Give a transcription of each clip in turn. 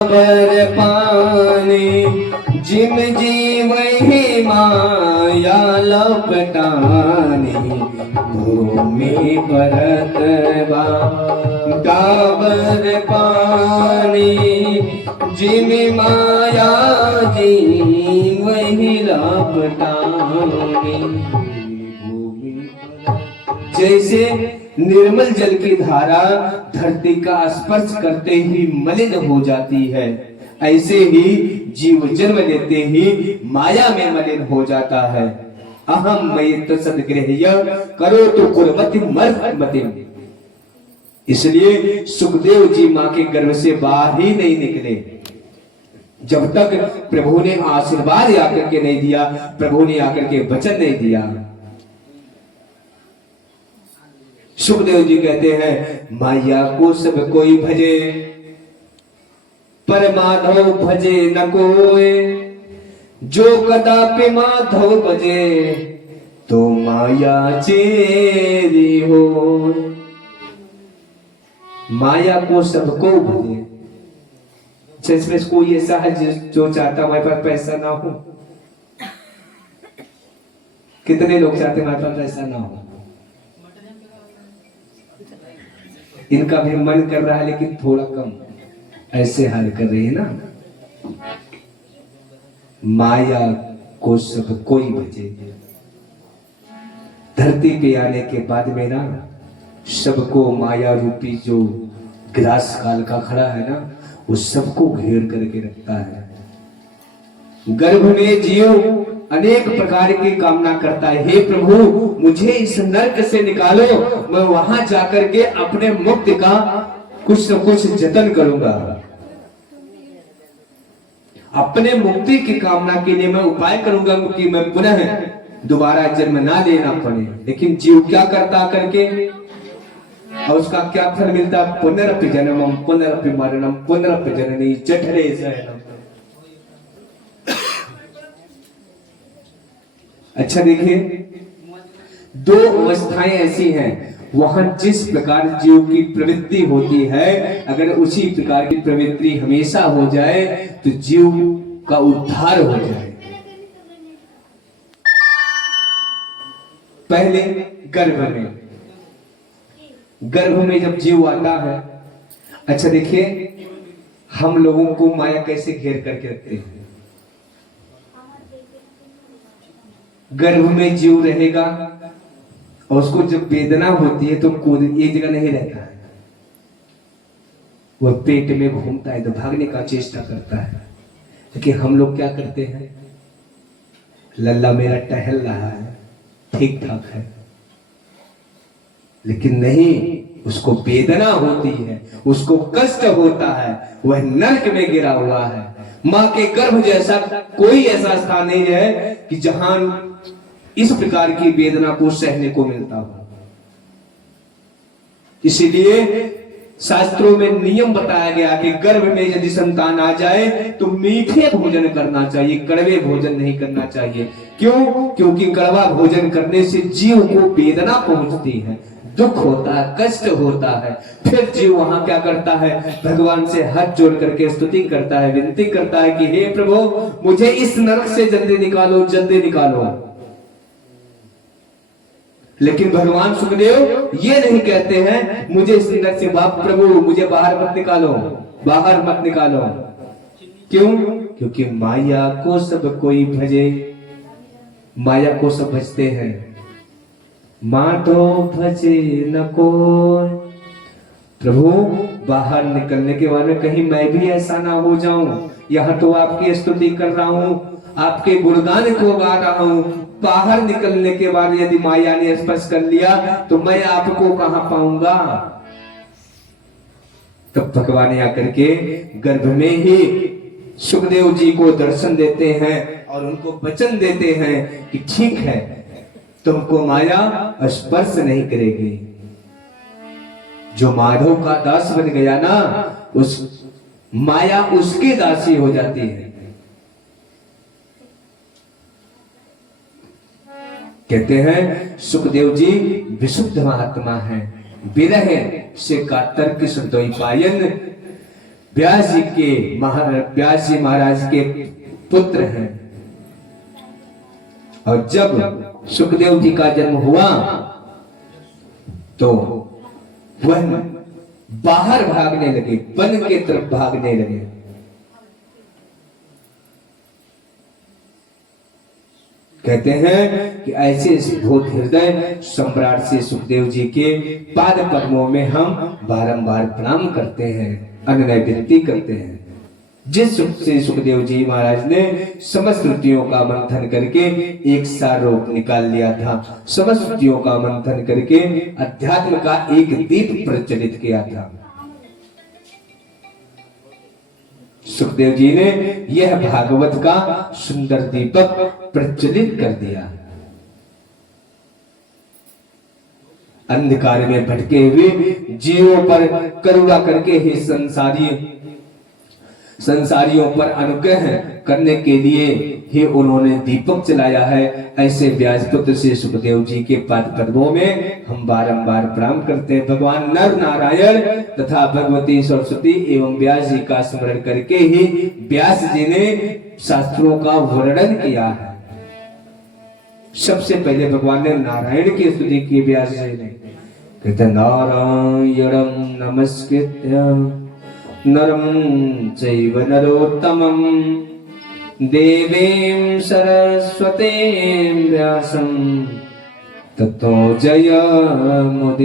बर पानी जिम जीव ही माया लपटानी भूमि परत डाबर पानी जिम माया जीव ही लपटानी। जैसे निर्मल जल की धारा धरती का स्पर्श करते ही मलिन हो जाती है, ऐसे ही जीव जन्म लेते ही माया में मलिन हो जाता है। अहम मयि सद्गृह्य करो तो कुर्वति मर्मति। इसलिए सुखदेव जी मां के गर्भ से बाहर ही नहीं निकले जब तक प्रभु ने आशीर्वाद आकर के नहीं दिया, प्रभु ने आकर के वचन नहीं दिया। सुखदेव जी कहते हैं माया को सब कोई भजे पर माधव भजे न कोई, जो कदापि माधव भजे तो माया चेरी हो। माया को सबको भजे। इसमें कोई ऐसा है जो चाहता हमारे पास पैसा ना हो? कितने लोग चाहते हमारे पास पैसा ना हो? इनका भी मन कर रहा है लेकिन थोड़ा कम, ऐसे हाल कर रही है ना। माया को सब कोई भजे। धरती पे आने के बाद में ना सबको माया रूपी जो ग्रास काल का खड़ा है ना, वो सबको घेर करके रखता है। गर्भ में जीव अनेक प्रकार की कामना करता है, हे प्रभु मुझे इस नरक से निकालो, मैं वहां जाकर के अपने मुक्ति का कुछ न कुछ जतन करूंगा। अपने मुक्ति की कामना के लिए मैं उपाय करूंगा कि मैं पुनः दोबारा जन्म ना लेना पड़े। लेकिन जीव क्या करता करके, और उसका क्या फल मिलता? पुनरपि जन्मम पुनरपि मरणम पुनरपि जननी जठरे शयनम। अच्छा देखिए, दो अवस्थाएं ऐसी हैं, वहां जिस प्रकार जीव की प्रवृत्ति होती है, अगर उसी प्रकार की प्रवृत्ति हमेशा हो जाए तो जीव का उद्धार हो जाए। पहले गर्भ में जब जीव आता है, अच्छा देखिए हम लोगों को माया कैसे घेर करके रखते हैं। गर्भ में जीव रहेगा और उसको जब वेदना होती है तो एक जगह नहीं रहता है, वह पेट में घूमता है तो भागने का चेष्टा करता है। लेकिन हम लोग क्या करते हैं, लल्ला मेरा टहल रहा है, ठीक ठाक है, लेकिन नहीं, उसको वेदना होती है, उसको कष्ट होता है, वह नरक में गिरा हुआ है। मां के गर्भ जैसा कोई ऐसा स्थान नहीं है कि जहां इस प्रकार की वेदना को सहने को मिलता हो। इसीलिए शास्त्रों में नियम बताया गया कि गर्भ में यदि संतान आ जाए तो मीठे भोजन करना चाहिए, कड़वे भोजन नहीं करना चाहिए। क्यों? क्योंकि कड़वा भोजन करने से जीव को वेदना पहुंचती है, दुख होता है, कष्ट होता है। फिर जीव वहां क्या करता है, भगवान से हाथ जोड़ करके स्तुति करता है, विनती करता है कि हे प्रभु मुझे इस नरक से जल्दी निकालो, जल्दी निकालो। लेकिन भगवान सुखदेव ये नहीं कहते हैं मुझे इस नरक से, बाप प्रभु मुझे बाहर मत निकालो, बाहर मत निकालो। क्यों? क्योंकि माया को सब कोई भजे। माया को सब भजते हैं, माधो भजे न कोई। प्रभु बाहर निकलने के बाद में कहीं मैं भी ऐसा ना हो जाऊं, यहां तो आपकी स्तुति कर रहा हूं, आपके गुणगान को गा रहा हूं, बाहर निकलने के बाद यदि माया ने स्पर्श कर लिया तो मैं आपको कहां पाऊंगा। तब भगवान आकर के गर्भ में ही सुखदेव जी को दर्शन देते हैं और उनको वचन देते हैं कि ठीक है, तुमको माया स्पर्श नहीं करेगी। जो माधव का दास बन गया ना, उस माया उसके दासी हो जाती है। कहते हैं सुखदेव जी विशुद्ध महात्मा हैं, विरह से का तर्क सुद्वैपायन, व्यास जी महाराज के पुत्र हैं। और जब सुखदेव जी का जन्म हुआ तो वह बाहर भागने लगे, वन के तरफ भागने लगे। कहते हैं कि ऐसे भूत हृदय सम्राट से सुखदेव जी के पाद पद्मों में हम बारंबार प्रणाम करते हैं, अनन्य विनती करते हैं। जिस सुख से सुखदेव जी महाराज ने समस्त श्रुतियों का मंथन करके एक सार रूप निकाल लिया था, समस्त श्रुतियों का मंथन करके अध्यात्म का एक दीप प्रज्वलित किया था। सुखदेव जी ने यह भागवत का सुंदर दीपक प्रज्वलित कर दिया। अंधकार में भटके हुए जीवों पर करुणा करके ही संसारियों पर अनुग्रह करने के लिए ही उन्होंने दीपक जलाया है। ऐसे व्यासपुत्र से सुखदेव जी के पाद पद्मों में हम बारंबार प्रणाम करते हैं। भगवान नर नारायण तथा भगवती सरस्वती एवं व्यास जी का स्मरण करके ही व्यास जी ने शास्त्रों का वर्णन किया है। सबसे पहले भगवान ने नारायण की स्तुति की व्यास जी ने, कहते नारायणं नमस्कृत्य नरं चैव नरोत्तमं देवीं सरस्वतीं व्यासं ततो जयमुदीरयेत्।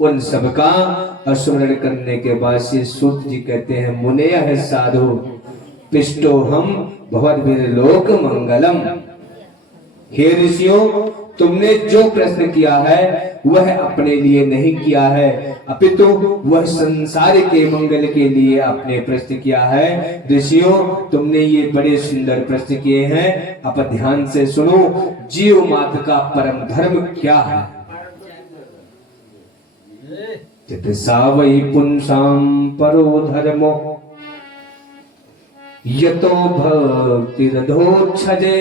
उन सबका स्मरण करने के बाद से सूत जी कहते हैं, मुनेय साधु पिष्टोहम भवद्भिर्लोक मंगलम। हे ऋषियों, तुमने जो प्रश्न किया है वह अपने लिए नहीं किया है, अपितु वह संसार के मंगल के लिए आपने प्रश्न किया है। ऋषियों, तुमने ये बड़े सुंदर प्रश्न किए हैं, अब ध्यान से सुनो। जीव मात्र का परम धर्म क्या है? सा वै पुंसां परो धर्मो यतो भक्तिरधोक्षजे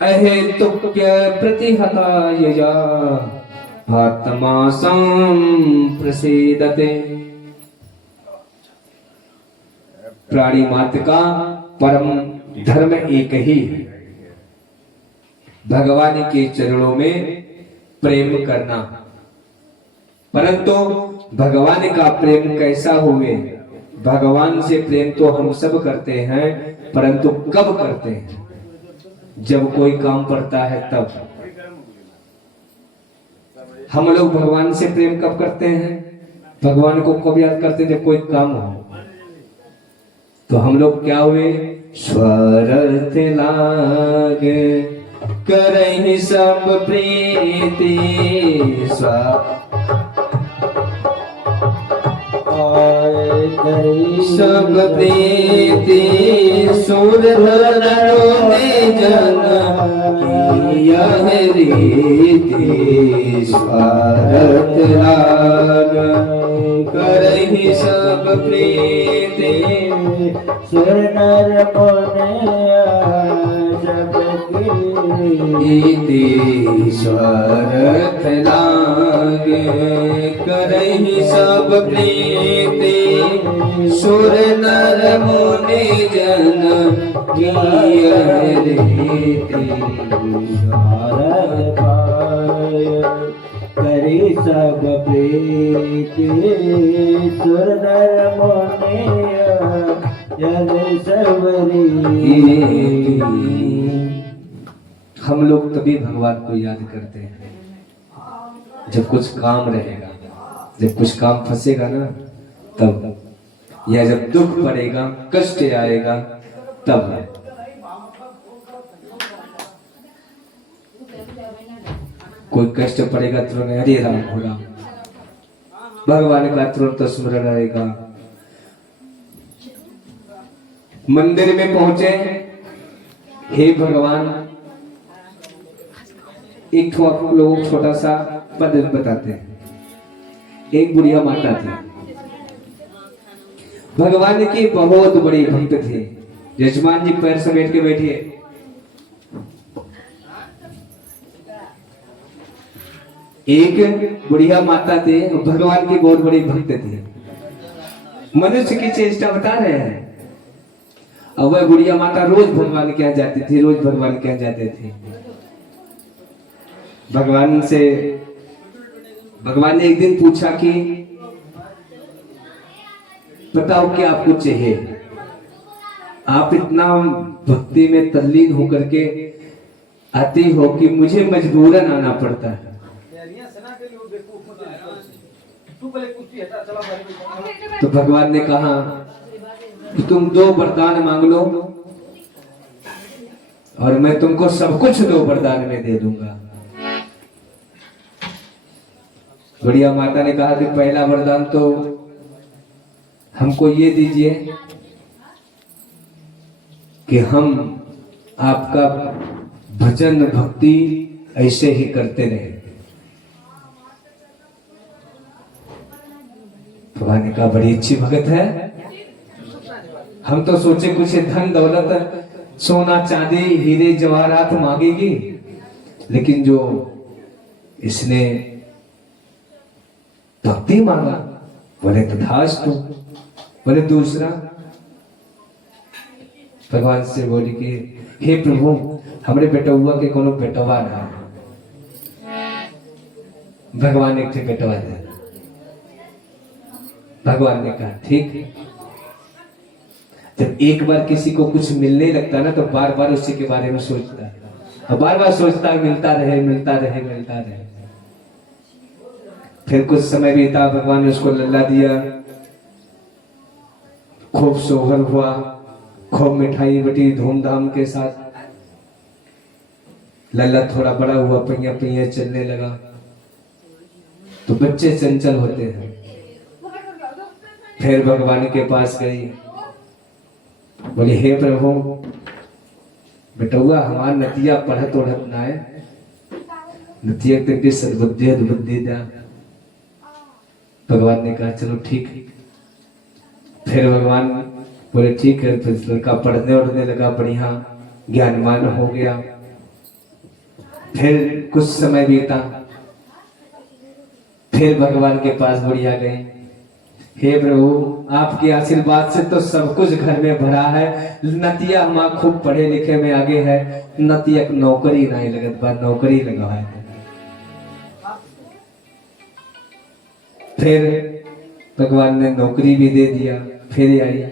अहेतुक्य प्रतिहतायया आत्मा संप्रसीदते। प्राणी मात्र का परम धर्म एक ही है, भगवान के चरणों में प्रेम करना। परंतु भगवान का प्रेम कैसा हुए? भगवान से प्रेम तो हम सब करते हैं, परंतु कब करते हैं? जब कोई काम पड़ता है तब। हम लोग भगवान से प्रेम कब करते हैं? भगवान को कब याद करते हैं? जब कोई काम हो। तो हम लोग क्या हुए? स्वरथ लागे करहि सब प्रीति सब प्रीति सुर नरों ने जन यह रीति स्वार्थ लाग करहि सब प्रीति सुर नर इति स्वार्थ लागे करहि सब प्रीति सुर नर मुनि जन किय रीति स्वार्थ करि सब प्रीति सुर नर मुनि जन सब रीति। हम लोग तभी भगवान को याद करते हैं जब कुछ काम रहेगा, जब कुछ काम फंसेगा ना तब, या जब दुख पड़ेगा, कष्ट आएगा तब। कोई कष्ट पड़ेगा तुरंत हरे राम हो राम, भगवान का तुरंत स्मरण आएगा। मंदिर में पहुंचे, हे भगवान, एक आप लोग छोटा सा पद बताते हैं। एक बुढ़िया माता थी, भगवान की बहुत बड़ी भक्त थे। यजमान जी पैर समेट के बैठिए। एक बुढ़िया माता थे, भगवान की बहुत बड़ी भक्त थी। मनुष्य की चेष्टा बता रहे हैं। अब वह बुढ़िया माता रोज भगवान के यहाँ जाती थी, रोज भगवान के यहाँ जाते थे। भगवान ने एक दिन पूछा कि बताओ क्या आपको चाहिए। आप इतना भक्ति में तल्लीन होकर के आती हो कि मुझे मजबूरन आना पड़ता है। तो भगवान ने कहा कि तुम 2 वरदान मांग लो और मैं तुमको सब कुछ 2 वरदान में दे दूंगा। बुढ़िया माता ने कहा कि पहला वरदान तो हमको ये दीजिए कि हम आपका भजन भक्ति ऐसे ही करते रहे। भगवान ने कहा बड़ी अच्छी भगत है। हम तो सोचे कुछ धन दौलत, सोना चांदी हीरे जवाहरात मांगेगी, लेकिन जो इसने भक्ति मांगा, बोले तथास्तु। बोले दूसरा, भगवान से बोली कि हे प्रभु हमरे बेटुआ के कोनो बेटवा ना। भगवान एक थे बेटवा दे। भगवान ने कहा ठीक है। जब एक बार किसी को कुछ मिलने लगता ना तो बार बार उसी के बारे में सोचता है, और बार बार सोचता है मिलता रहे मिलता रहे मिलता रहे। फिर कुछ समय बीता, भगवान ने उसको लल्ला दिया, खूब सोहर हुआ, खूब मिठाई बटी धूमधाम के साथ। लल्ला थोड़ा बड़ा हुआ, पहिया पहिया चलने लगा। तो बच्चे चंचल होते हैं। फिर भगवान के पास गई, बोले हे प्रभु बेटुआ हमार नतिया पढ़त ओढ़त ना है, नतिया तक की सद्बुद्धि अद्बुद्धि दा। भगवान ने कहा चलो ठीक। फिर भगवान बोले ठीक है। फिर लड़का पढ़ने उढ़ने लगा, बढ़िया ज्ञानवान हो गया। फिर कुछ समय बीता, फिर भगवान के पास बुढ़िया गई, हे प्रभु आपके आशीर्वाद से तो सब कुछ घर में भरा है। नतिया हमारा खूब पढ़े लिखे में आगे है, नतिया नौकरी नहीं लगत बा, नौकरी लगा है। फिर भगवान ने नौकरी भी दे दिया। फिर आई,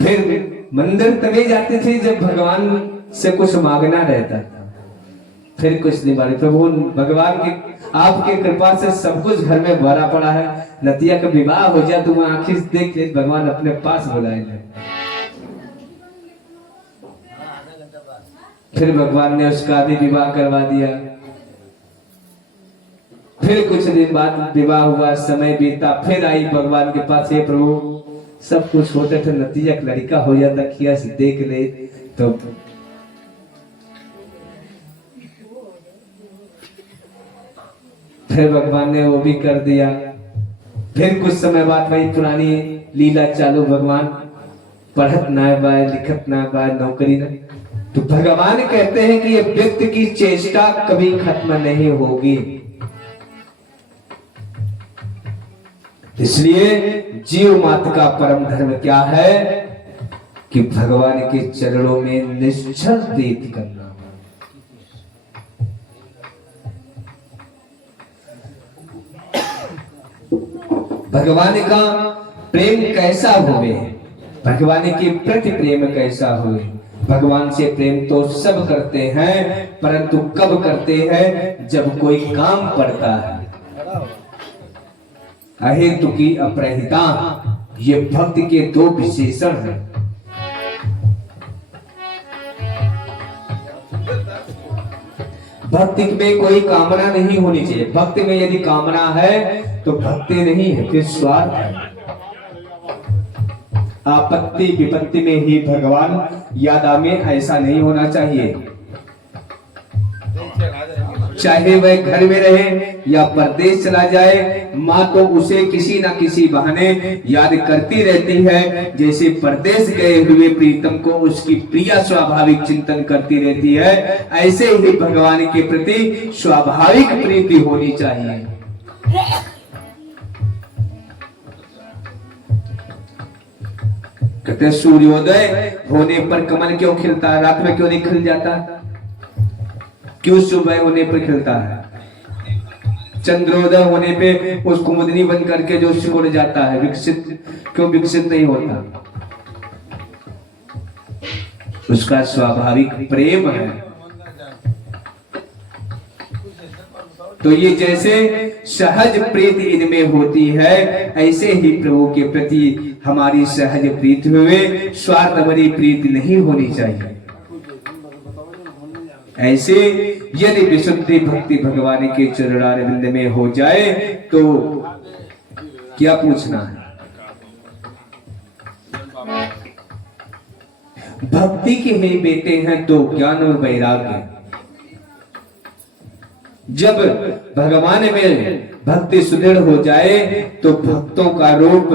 फिर मंदिर तभी जाते थे जब भगवान से कुछ मांगना रहता था। फिर कुछ दिन बाद प्रभु भगवान की आपके कृपा से सब कुछ घर में भरा पड़ा है, नतिया का विवाह हो जाए तो मैं आंखी से देख ले। भगवान अपने पास बुलाए। फिर भगवान ने उसका भी विवाह करवा दिया। फिर कुछ दिन बाद विवाह हुआ, समय बीता, फिर आई भगवान के पास, हे प्रभु सब कुछ होते थे, नतीजा लड़का हो जाता, किया से देख ले। तो फिर भगवान ने वो भी कर दिया। फिर कुछ समय बाद वही पुरानी लीला चालू, भगवान पढ़त ना बाय, लिखत ना बाय, नौकरी ना। तो भगवान कहते हैं कि ये व्यक्ति की चेष्टा कभी खत्म नहीं होगी। इसलिए जीव मात्र का परम धर्म क्या है कि भगवान के चरणों में निश्चल प्रीति करना। भगवान का प्रेम कैसा हुए, भगवान के प्रति प्रेम कैसा हुए। भगवान से प्रेम तो सब करते हैं, परंतु कब करते हैं, जब कोई काम पड़ता है। अहेतु की अपरहिता, ये भक्त के 2 विशेषण हैं। भक्ति में कोई कामना नहीं होनी चाहिए। भक्ति में यदि कामना है तो भक्ति नहीं है, फिर स्वार्थ है। आपत्ति विपत्ति में ही भगवान याद में, ऐसा नहीं होना चाहिए। चाहे वह घर में रहे या परदेश चला जाए, माँ तो उसे किसी ना किसी बहाने याद करती रहती है। जैसे परदेश गए हुए प्रीतम को उसकी प्रिया स्वाभाविक चिंतन करती रहती है, ऐसे ही भगवान के प्रति स्वाभाविक प्रीति होनी चाहिए। कहते सूर्योदय होने पर कमल क्यों खिलता है, रात में क्यों नहीं खिल जाता? क्यों सुबह होने पर खिलता है? चंद्रोदय होने पे उस कुमुदनी बन करके जो सिकुड़ जाता है, विकसित क्यों विकसित नहीं होता? उसका स्वाभाविक प्रेम है। तो ये जैसे सहज प्रीति इनमें होती है, ऐसे ही प्रभु के प्रति हमारी सहज प्रीति हुए, स्वार्थ भरी प्रीति नहीं होनी चाहिए। ऐसे यदि विशुद्धि भक्ति भगवान के चरणारविंद में हो जाए तो क्या पूछना है? भक्ति के ही बेटे हैं तो ज्ञान और वैराग्य। जब भगवान में भक्ति सुदृढ़ हो जाए तो भक्तों का रूप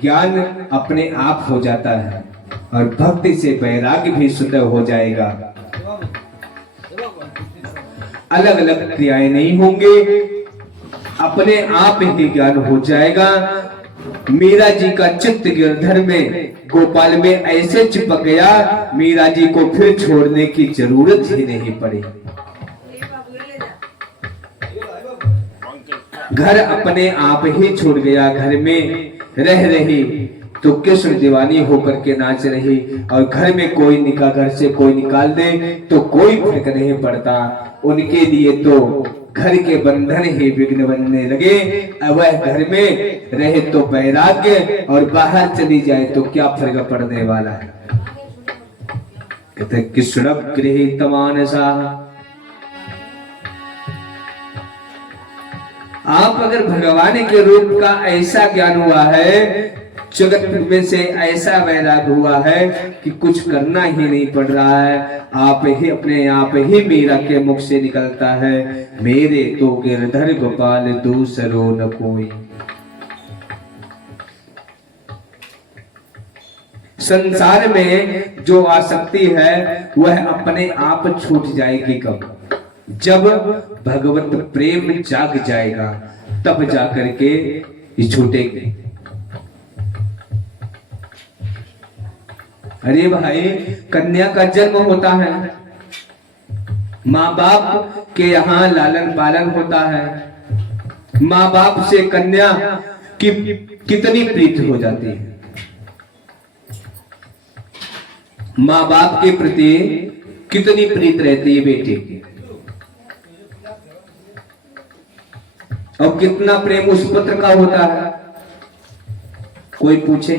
ज्ञान अपने आप हो जाता है और भक्ति से वैराग्य भी सुदृढ़ हो जाएगा। अलग अलग क्रियाएं नहीं होंगे, अपने आप ही ज्ञान हो जाएगा। मीरा जी का चित्त गिरधर में गोपाल में ऐसे चिपक गया, मीरा जी को फिर छोड़ने की जरूरत ही नहीं पड़ी। घर अपने आप ही छूट गया, घर में रह रही तो कृष्ण दीवानी होकर के नाच रही, और घर में कोई घर से कोई निकाल दे तो कोई फर्क नहीं पड़ता। उनके लिए तो घर के बंधन ही विघ्न बनने लगे। वह घर में रहे तो वैराग्य और बाहर चली जाए तो क्या फर्क पड़ने वाला है। कहते कृष्ण गृहीत मानसा। आप अगर भगवान के रूप का ऐसा ज्ञान हुआ है, जगत में से ऐसा वैराग हुआ है कि कुछ करना ही नहीं पड़ रहा है, आप ही अपने आप ही मीरा के मुख से निकलता है, मेरे तो गिरधर गोपाल दूसरो न कोई। संसार में जो आसक्ति है वह अपने आप छूट जाएगी कब? जब भगवत प्रेम जाग जाएगा, तब जाकर के ये छूटेगी। अरे भाई, कन्या का जन्म होता है, माँ बाप के यहाँ लालन पालन होता है, माँ बाप से कन्या की कितनी प्रीति हो जाती है, माँ बाप के प्रति कितनी प्रीति रहती है बेटे की, और कितना प्रेम उस पुत्र का होता है। कोई पूछे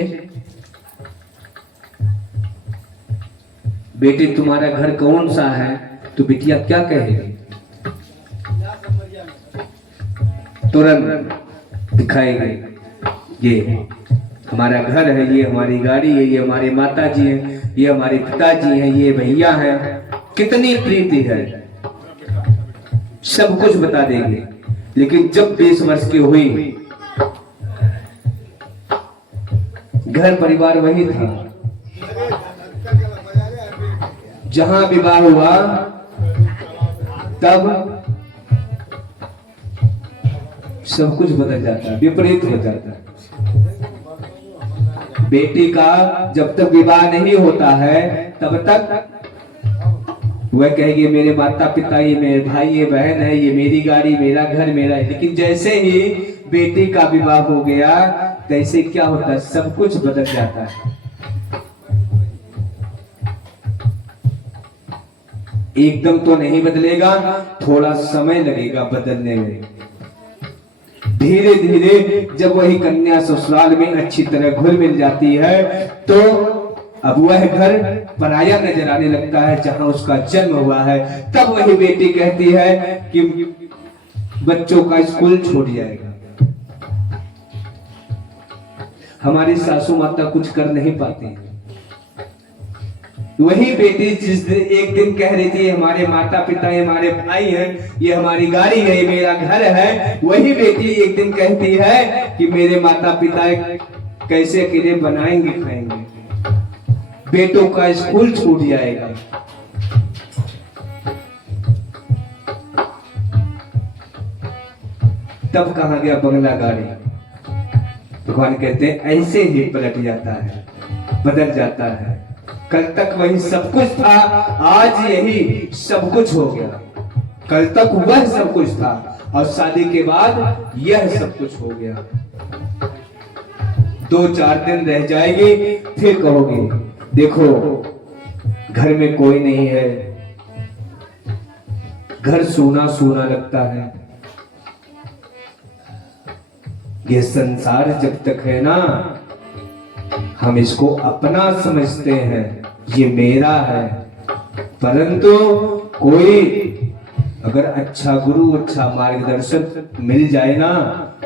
बेटे तुम्हारा घर कौन सा है, तो बिटिया क्या कहेगी? तुरंत दिखाएगी, ये हमारा घर है, ये हमारी गाड़ी है, ये हमारे माता जी है, ये हमारे पिताजी हैं, ये भैया है। कितनी प्रीति है, सब कुछ बता देंगे। लेकिन जब 20 वर्ष की हुई, घर परिवार वही था, जहां विवाह हुआ तब सब कुछ बदल जाता है, विपरीत हो जाता है। बेटी का जब तक विवाह नहीं होता है तब तक वह कहेगी मेरे माता पिता, ये मेरे भाई, ये बहन है, ये मेरी गाड़ी, मेरा घर, मेरा है। लेकिन जैसे ही बेटी का विवाह हो गया तैसे क्या होता है, सब कुछ बदल जाता है। एकदम तो नहीं बदलेगा, थोड़ा समय लगेगा बदलने में। धीरे धीरे जब वही कन्या ससुराल में अच्छी तरह घुल मिल जाती है तो अब वह घर पराया नजर आने लगता है जहां उसका जन्म हुआ है। तब वही बेटी कहती है कि बच्चों का स्कूल छूट जाएगा। हमारी सासू माता कुछ कर नहीं पाती, वही बेटी जिस दिन एक दिन कह रही थी हमारे माता पिता हमारे भाई हैं, ये हमारी गाड़ी है, ये मेरा घर है, वही बेटी एक दिन कहती है कि मेरे माता पिता कैसे अकेले बनाएंगे खाएंगे, बेटों का स्कूल छूट जाएगा। तब कहाँ गया बंगला गाड़ी। भगवान कहते हैं ऐसे ही पलट जाता है, बदल जाता है। कल तक वही सब कुछ था, आज यही सब कुछ हो गया। कल तक वह सब कुछ था और शादी के बाद यह सब कुछ हो गया। 2-4 दिन रह जाएगी, फिर कहोगे देखो घर में कोई नहीं है, घर सूना सूना लगता है। ये संसार जब तक है ना, हम इसको अपना समझते हैं, ये मेरा है। परंतु कोई अगर अच्छा गुरु, अच्छा मार्गदर्शक मिल जाए ना,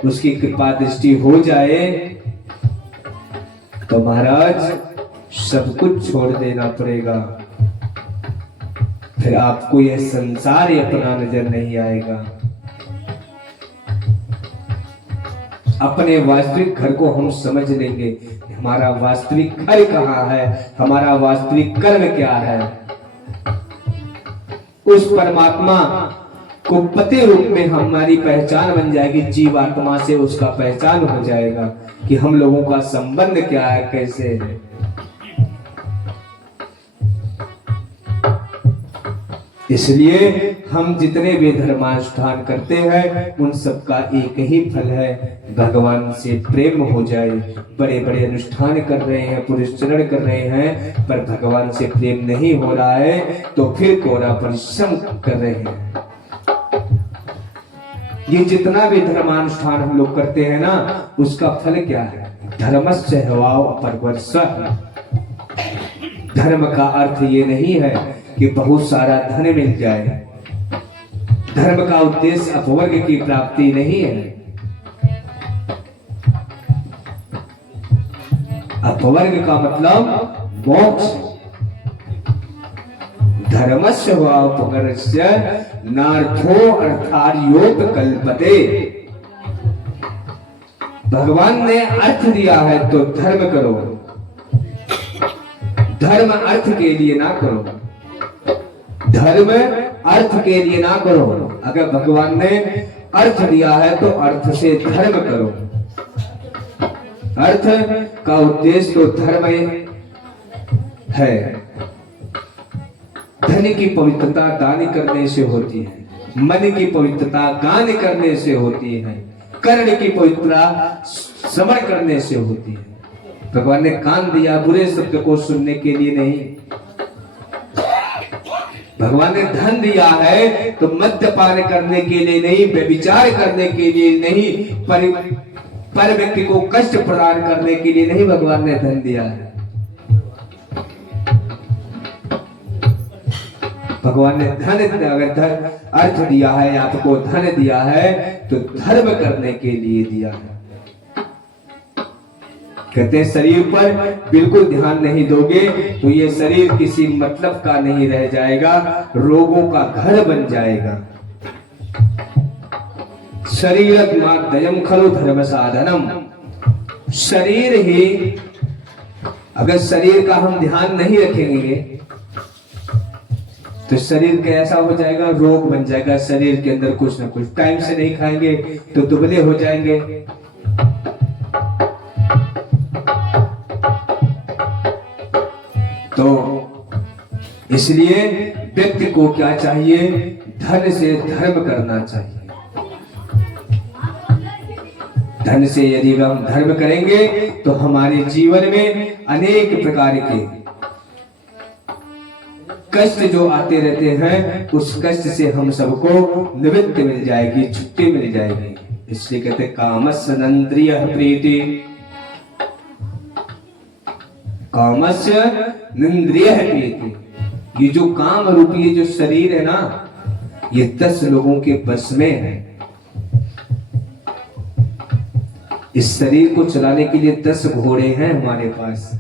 उसकी कृपा दृष्टि हो जाए तो महाराज सब कुछ छोड़ देना पड़ेगा। फिर आपको यह संसार ही अपना नजर नहीं आएगा। अपने वास्तविक घर को हम समझ लेंगे, हमारा वास्तविक घर कहाँ है, हमारा वास्तविक कर्म क्या है। उस परमात्मा को पति रूप में हमारी पहचान बन जाएगी, जीवात्मा से उसका पहचान हो जाएगा कि हम लोगों का संबंध क्या है, कैसे है। इसलिए हम जितने भी धर्मानुष्ठान करते हैं उन सब का एक ही फल है, भगवान से प्रेम हो जाए। बड़े बड़े अनुष्ठान कर रहे हैं, पुरस्चरण कर रहे हैं, पर भगवान से प्रेम नहीं हो रहा है तो फिर कोरा परिश्रम कर रहे हैं। ये जितना भी धर्मानुष्ठान हम लोग करते हैं ना, उसका फल क्या है? धर्मस्य ह्यवाव अपरवर्षः। धर्म का अर्थ ये नहीं है कि बहुत सारा धन मिल जाए। धर्म का उद्देश्य अपवर्ग की प्राप्ति नहीं है। अपवर्ग का मतलब मोक्ष। धर्मस्य वापवर्गस्य नार्थो अर्थार्योत कल्पते। भगवान ने अर्थ दिया है तो धर्म करो, धर्म अर्थ के लिए ना करो, धर्म अर्थ के लिए ना करो। अगर भगवान ने अर्थ दिया है तो अर्थ से धर्म करो। अर्थ का उद्देश्य तो धर्म है। धन की पवित्रता दान करने से होती है, मन की पवित्रता गान करने से होती है, कर्ण की पवित्रता श्रवण करने से होती है। भगवान ने कान दिया बुरे शब्द को सुनने के लिए नहीं। भगवान ने धन दिया है तो मद्यपान करने के लिए नहीं, व्यभिचार करने के लिए नहीं, पर व्यक्ति को कष्ट प्रदान करने के लिए नहीं भगवान ने धन दिया है। भगवान ने धन, अगर अर्थ दिया है, आपको धन दिया है तो धर्म करने के लिए दिया है। कहते हैं शरीर पर बिल्कुल ध्यान नहीं दोगे तो ये शरीर किसी मतलब का नहीं रह जाएगा, रोगों का घर बन जाएगा। शरीरक माध्यम खलु धर्म साधनम। शरीर ही, अगर शरीर का हम ध्यान नहीं रखेंगे तो शरीर कैसा हो जाएगा, रोग बन जाएगा। शरीर के अंदर कुछ ना कुछ, टाइम से नहीं खाएंगे तो दुबले हो जाएंगे। तो इसलिए व्यक्ति को क्या चाहिए? धन से धर्म करना चाहिए। धन से यदि हम धर्म करेंगे तो हमारे जीवन में अनेक प्रकार के कष्ट जो आते रहते हैं उस कष्ट से हम सबको निवृत्ति मिल जाएगी, छुट्टी मिल जाएगी। इसलिए कहते कामस्य नंद्रियः प्रीति, कामस्य निंद्रियः प्रीति। ये जो काम रूपी ये जो शरीर है ना, ये 10 लोगों के बस में है। इस शरीर को चलाने के लिए 10 घोड़े हैं हमारे पास।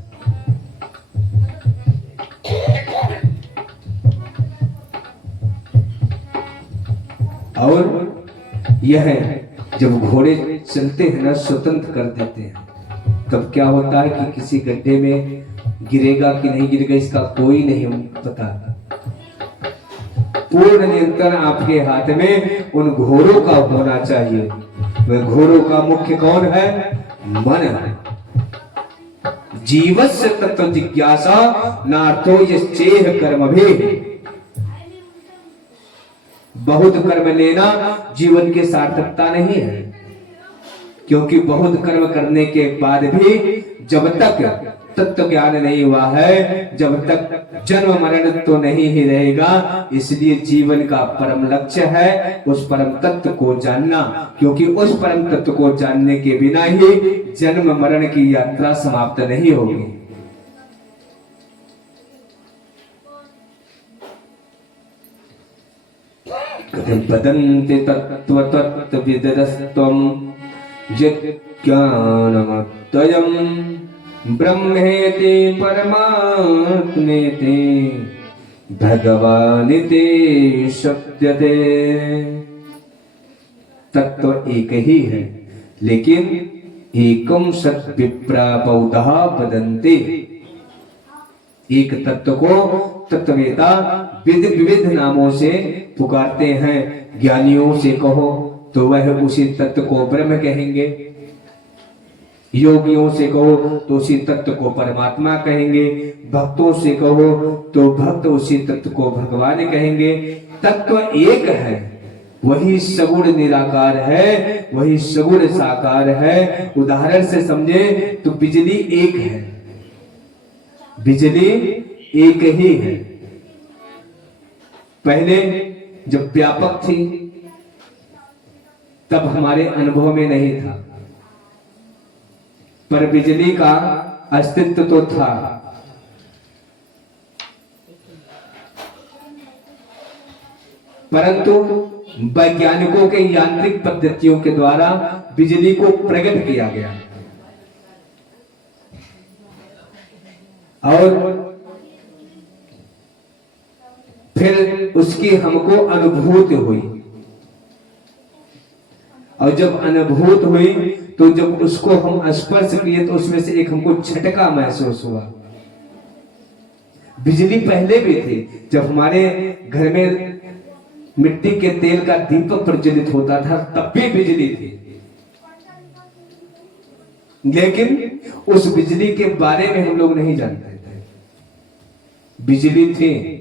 यह जब घोड़े चलते हैं ना, स्वतंत्र कर देते हैं, तब क्या होता है कि किसी गड्ढे में गिरेगा कि नहीं गिरेगा इसका कोई नहीं पता। पूर्ण नियंत्रण आपके हाथ में उन घोड़ों का होना चाहिए। वह घोड़ों का मुख्य कौन है? मन है। जीवस्य तत्व जिज्ञासा नार्थो यश्चेह कर्म भी। बहुत कर्म लेना जीवन की सार्थकता नहीं है, क्योंकि बहुत कर्म करने के बाद भी जब तक तत्व ज्ञान नहीं हुआ है, जब तक जन्म मरण तो नहीं ही रहेगा। इसलिए जीवन का परम लक्ष्य है उस परम तत्व को जानना, क्योंकि उस परम तत्व को जानने के बिना ही जन्म मरण की यात्रा समाप्त नहीं होगी। बदन्ति तत्त्वतत्त्वविदस्तम् यज्ञानमत्ययम् ब्रह्मेति परमात्मेति भगवानिति शब्दते। तत्व एक ही है, लेकिन एकम सत विप्रा बहुधा वदन्ति। एक तत्व को तत्ववेता विविध नामों से पुकारते हैं। ज्ञानियों से कहो तो वह उसी तत्व को ब्रह्म कहेंगे, योगियों से कहो तो उसी तत्व को परमात्मा कहेंगे, भक्तों से कहो तो भक्त उसी तत्व को भगवान कहेंगे। तत्व एक है, वही सगुण निराकार है, वही सगुण साकार है। उदाहरण से समझे तो बिजली एक है, बिजली एक ही है। पहले जब व्यापक थी तब हमारे अनुभव में नहीं था, पर बिजली का अस्तित्व तो था। परंतु वैज्ञानिकों के यांत्रिक पद्धतियों के द्वारा बिजली को प्रकट किया गया और फिर उसकी हमको अनुभूति हुई, और जब अनुभूत हुई तो जब उसको हम स्पर्श किए तो उसमें से एक हमको झटका महसूस हुआ। बिजली पहले भी थी, जब हमारे घर में मिट्टी के तेल का दीपक प्रज्वलित होता था तब भी बिजली थी, लेकिन उस बिजली के बारे में हम लोग नहीं जानते थे। बिजली थी,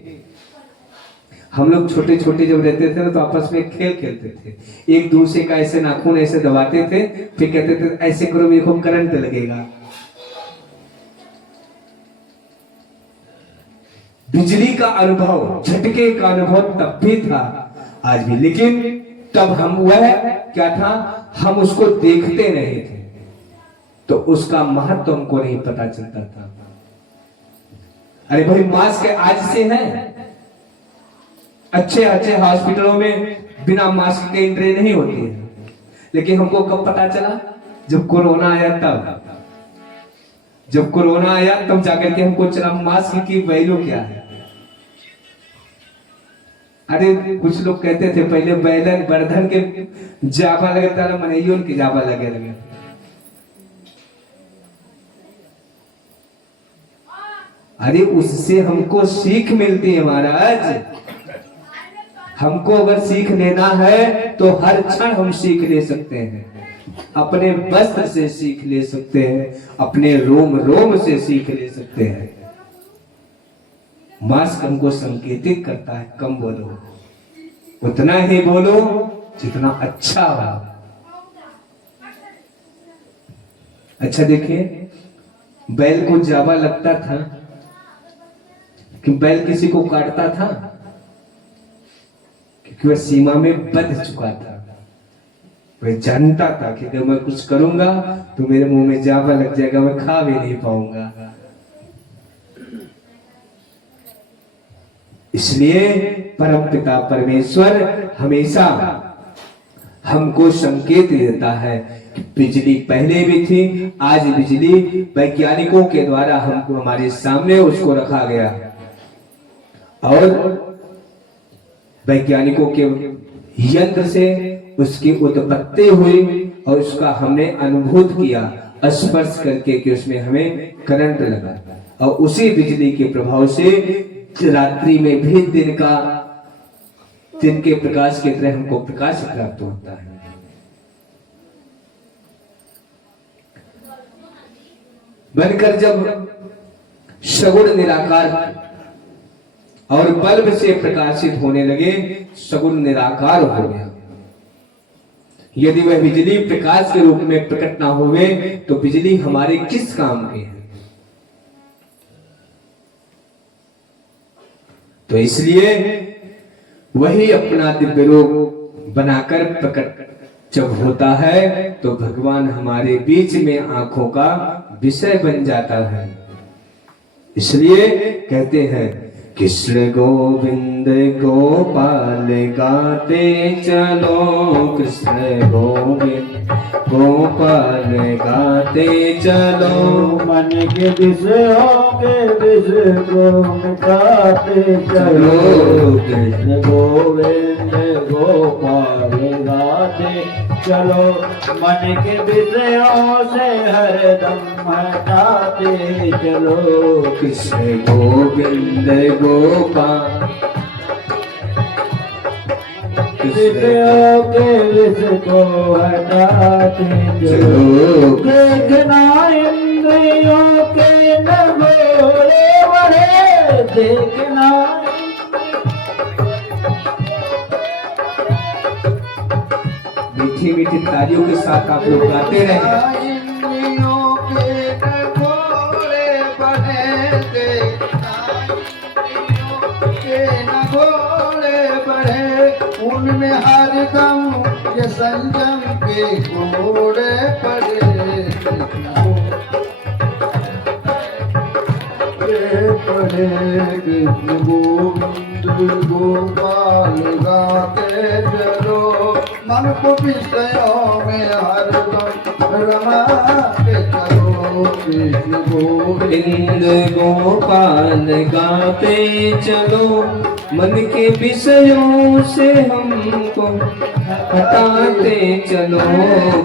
हम लोग छोटे छोटे जब रहते थे ना तो आपस में खेल खेलते थे, एक दूसरे का ऐसे नाखून ऐसे दबाते थे, फिर कहते थे ऐसे करो मेरे को करंट लगेगा। बिजली का अनुभव, झटके का अनुभव तब भी था, आज भी, लेकिन तब हम वह क्या था, हम उसको देखते नहीं थे तो उसका महत्व हमको नहीं पता चलता था। अरे भाई मास्क आज से है, अच्छे अच्छे हॉस्पिटलों में बिना मास्क के एंट्री नहीं होती है, लेकिन हमको कब पता चला? जब कोरोना आया तब। जब कोरोना आया तब जाकर के हमको चला मास्क की वैल्यू क्या है। अरे कुछ लोग कहते थे पहले बैलन बर्धन के जाबा लगता था, मनइयों के जाबा लगे। अरे उससे हमको सीख मिलती है महाराज। हमको अगर सीख लेना है तो हर क्षण हम सीख ले सकते हैं, अपने वस्त्र से सीख ले सकते हैं, अपने रोम रोम से सीख ले सकते हैं। मास्क हमको संकेतित करता है कम बोलो, उतना ही बोलो जितना अच्छा हो। अच्छा देखिए, बैल को जावा लगता था कि बैल किसी को काटता था, क्योंकि वह सीमा में बंध चुका था। वह जानता था कि अगर मैं कुछ करूंगा तो मेरे मुंह में जावा लग जाएगा, मैं खा भी नहीं पाऊंगा। इसलिए परमपिता परमेश्वर हमेशा हमको संकेत देता है कि बिजली पहले भी थी, आज बिजली वैज्ञानिकों के द्वारा हमको हमारे सामने उसको रखा गया, और वैज्ञानिकों के यंत्र से उसकी उत्पत्ति हुई और उसका हमने अनुभूत किया स्पर्श करके कि उसमें हमें करंट लगा और उसी बिजली के प्रभाव से रात्रि में भी दिन के प्रकाश की तरह हमको प्रकाश प्राप्त होता है। बनकर जब सगुण निराकार और बल्ब से प्रकाशित होने लगे, सगुण निराकार हो गया। यदि वह बिजली प्रकाश के रूप में प्रकट ना हुए तो बिजली हमारे किस काम की है? तो इसलिए वही अपना दिव्य रूप बनाकर प्रकट जब होता है तो भगवान हमारे बीच में आंखों का विषय बन जाता है। इसलिए कहते हैं कृष्ण गोविंद गोपाल गाते चलो, कृष्ण गोविंद गोपाल गाते चलो, मन के विषयों के विषय को मिटाते चलो, कृष्ण गोविंद गोपाल गाते चलो, मन के विषयों से हरदम हटाते चलो, कृष्ण गोविंद गोपाल विषयों के विषय को हटाते चलो, देखना इंद्रियों के नगोरे बड़े, देखना मीठी मीठी तालियों के साथ आप लोग गाते रहे। इंद्रियों के नगोरे बड़े, देखना इंद्रियों के नगोरे बड़े, उनमें हरदम ये संयम के घोड़े पड़े, पड़े कृष्ण गोविंद गोपाल गाते चलो, मन को विषयों में हरदम रमाते चलो, कृष्ण गोविंद गोपाल गाते चलो, मन के विषयों से हमको हटाते चलो,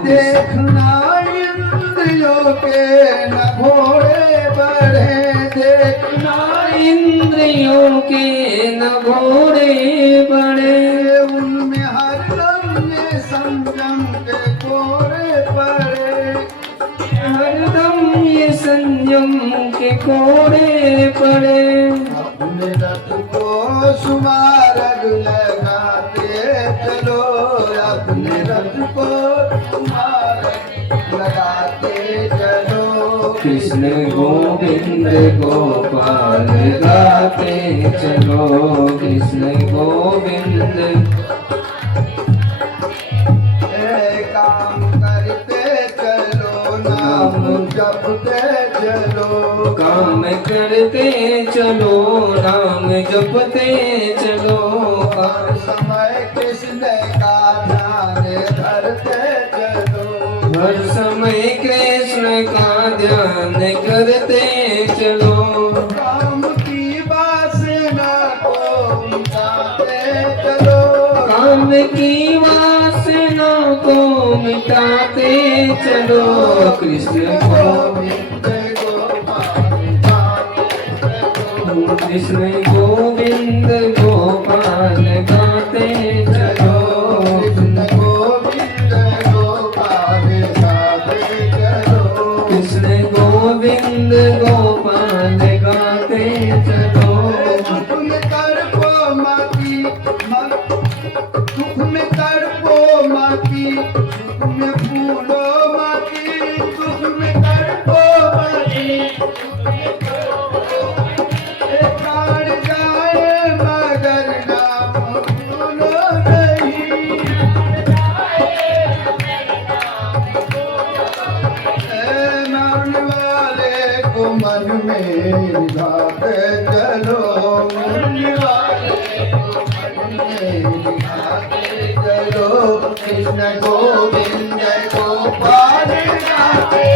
देखना इंद्रियों के न घोड़े बढ़े, देखना इंद्रियों के न घोड़े बड़े, उनमें हरदम ये संयम के घोड़े पड़े, हरदम ये संयम के घोड़े पड़े, अपने रथ को सुमारग लगाते चलो, अपने रथ को सुमारग लगाते चलो, कृष्ण गोविंद गोपाल गाते चलो, कृष्ण गोविंद काम करते चलो, नाम जपते चलो, काम करते चलो, नाम जपते चलो, हर समय कृष्ण का ध्यान धरते चलो, हर समय कृष्ण का ध्यान करते चलो, काम की वासना को मिटाते चलो, काम की वासना को मिटाते चलो, कृष्ण गोविंद कृष्ण गोविंद गोपाल गाते चलो, कृष्ण गोविंद गोपाल गाते चलो, कृष्ण गोविंद गोपाल गाते चलो, दुख में तड़पो माती, दुख में तड़पो माती, सुख में फूलो माती, दुख में तड़पो माती, प्राण जाए मगर नाम भूलो नहीं, मरने वाले को मन में रिझाते चलो, मरने वाले को मन में रिझाते चलो, कृष्ण गोविंद गोपाल गाते,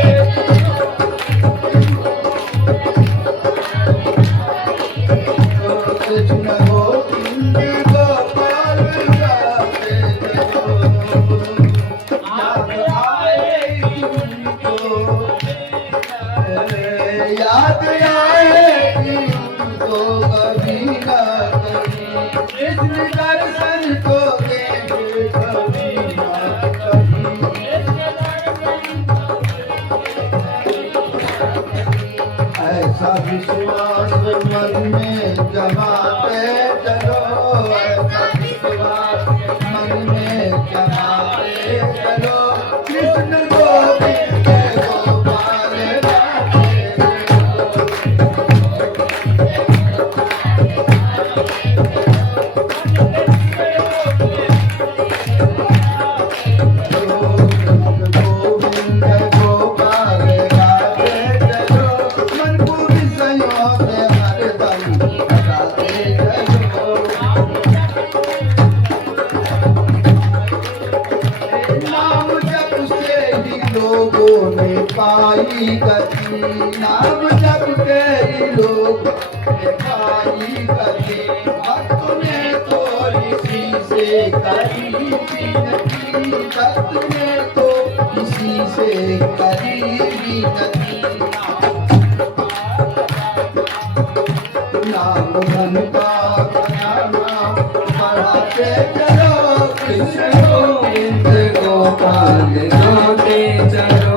कृष्ण गोविंद गोपाल गाते चलो, उनको याद आए कि उनको कभी ना कभी इस दर्शन को देखे कभी ना कभी। ऐसा विश्वास मन में जमाते चलो, ऐसा विश्वास मन में जमाते चलो, कृष्ण गोविंद गोपाल राधे गोविंद गोपाल राधे चलो, मन को विषयों से हरदम हटाते चलो। नाम जप से ही लोगों ने पाई गति, नाम जप से ही लोगों ने पाई गति, भक्त ने तो इसी से करी विनती, भक्त ने तो इसी से करी विनती। नाम धन का नाम बढ़ाते चलो, कृष्ण गोविंद गोपाल गाते चलो